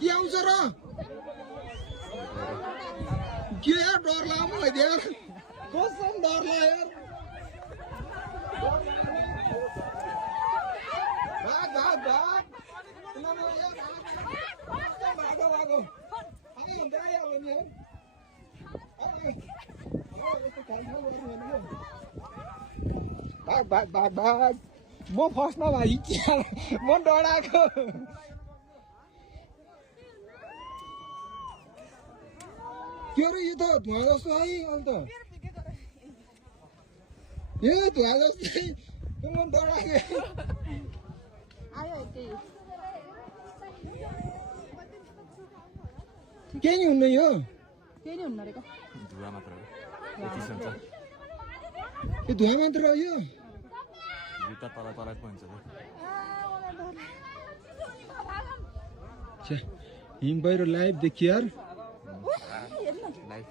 के आउँछ र के यार डर लाग्यो मलाई यार कसम डर लाग्यो यार भाग भाग भाग भागो भागो आयो हुन्छ आइहाल्यो नि भाग भाग भाग भाग म फर्स्टमा भाइ म डराएको के अरे यो त धुवा जस्तो है अहिले त ए धुवा जस्तै म डराएको केही नि हुन्न यो केही नि हुन्न रहेको धुवा मात्र हो यति हुन्छ यो धुवा मात्र हो यो जुत्ता तल तलै पन्छ हिम बाहिर लाइभ देखियो यार लाइफ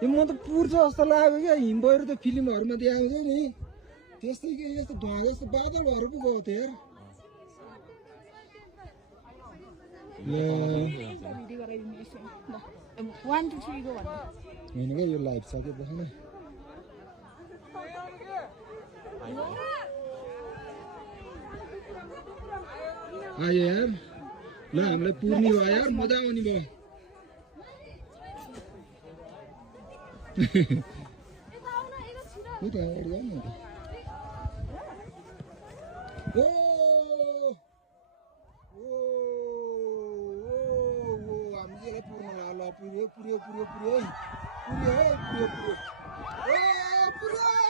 यो म त पुर्छ जस्तो लाग्यो क्या हिम पहिरो त फिल्महरूमा देखाउँछ नि त्यस्तै के यस्तो धुवा जस्तो बादल भएर पो गएको थियो यार होइन क्या यो लाइभ छ क्या देखाउन आयो यार ल हामीलाई पुर्ने भयो यार मजा आउने भयो हामीले पुर्न ल पुर्यो पुर्यो पुर्यो पुर्यो पुर्यो पुर्यो पुर्यो